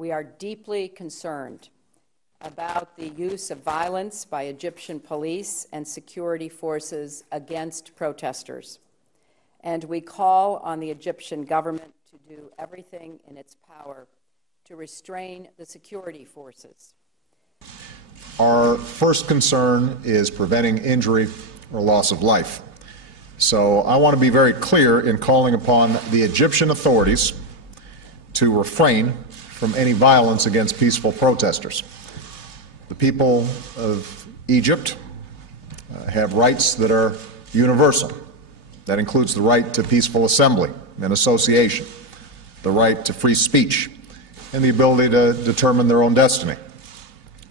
we are deeply concerned about the use of violence by Egyptian police and security forces against protesters. And we call on the Egyptian government to do everything in its power to restrain the security forces. Our first concern is preventing injury or loss of life. So I want to be very clear in calling upon the Egyptian authorities to refrain from any violence against peaceful protesters. The people of Egypt have rights that are universal. That includes the right to peaceful assembly and association, the right to free speech, and the ability to determine their own destiny.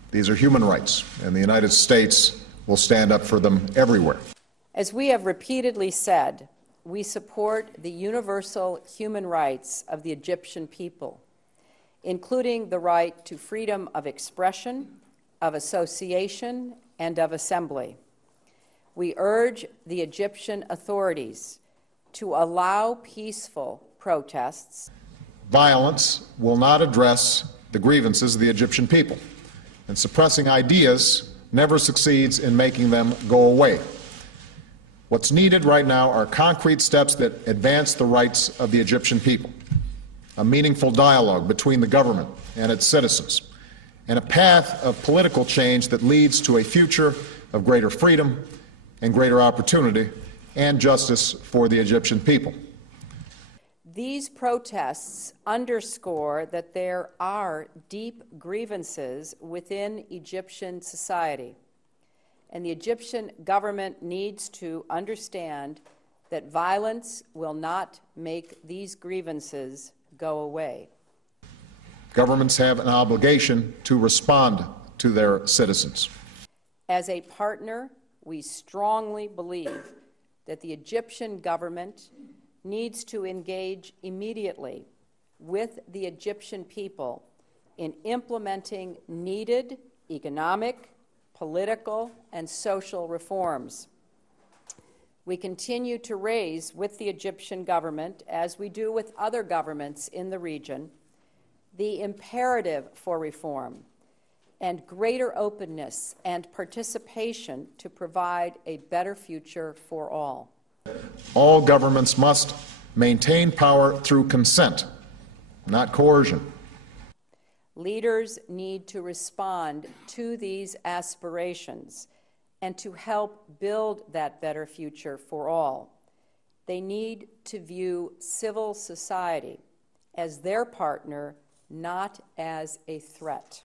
These are human rights, and the United States will stand up for them everywhere. As we have repeatedly said, we support the universal human rights of the Egyptian people, including the right to freedom of expression, of association, and of assembly. We urge the Egyptian authorities to allow peaceful protests. Violence will not address the grievances of the Egyptian people, and suppressing ideas never succeeds in making them go away. What's needed right now are concrete steps that advance the rights of the Egyptian people, a meaningful dialogue between the government and its citizens, and a path of political change that leads to a future of greater freedom and greater opportunity and justice for the Egyptian people. These protests underscore that there are deep grievances within Egyptian society, and the Egyptian government needs to understand that violence will not make these grievances go away. Governments have an obligation to respond to their citizens. As a partner, we strongly believe that the Egyptian government needs to engage immediately with the Egyptian people in implementing needed economic, political, and social reforms. We continue to raise with the Egyptian government, as we do with other governments in the region, the imperative for reform and greater openness and participation to provide a better future for all. All governments must maintain power through consent, not coercion. Leaders need to respond to these aspirations and to help build that better future for all. They need to view civil society as their partner, not as a threat.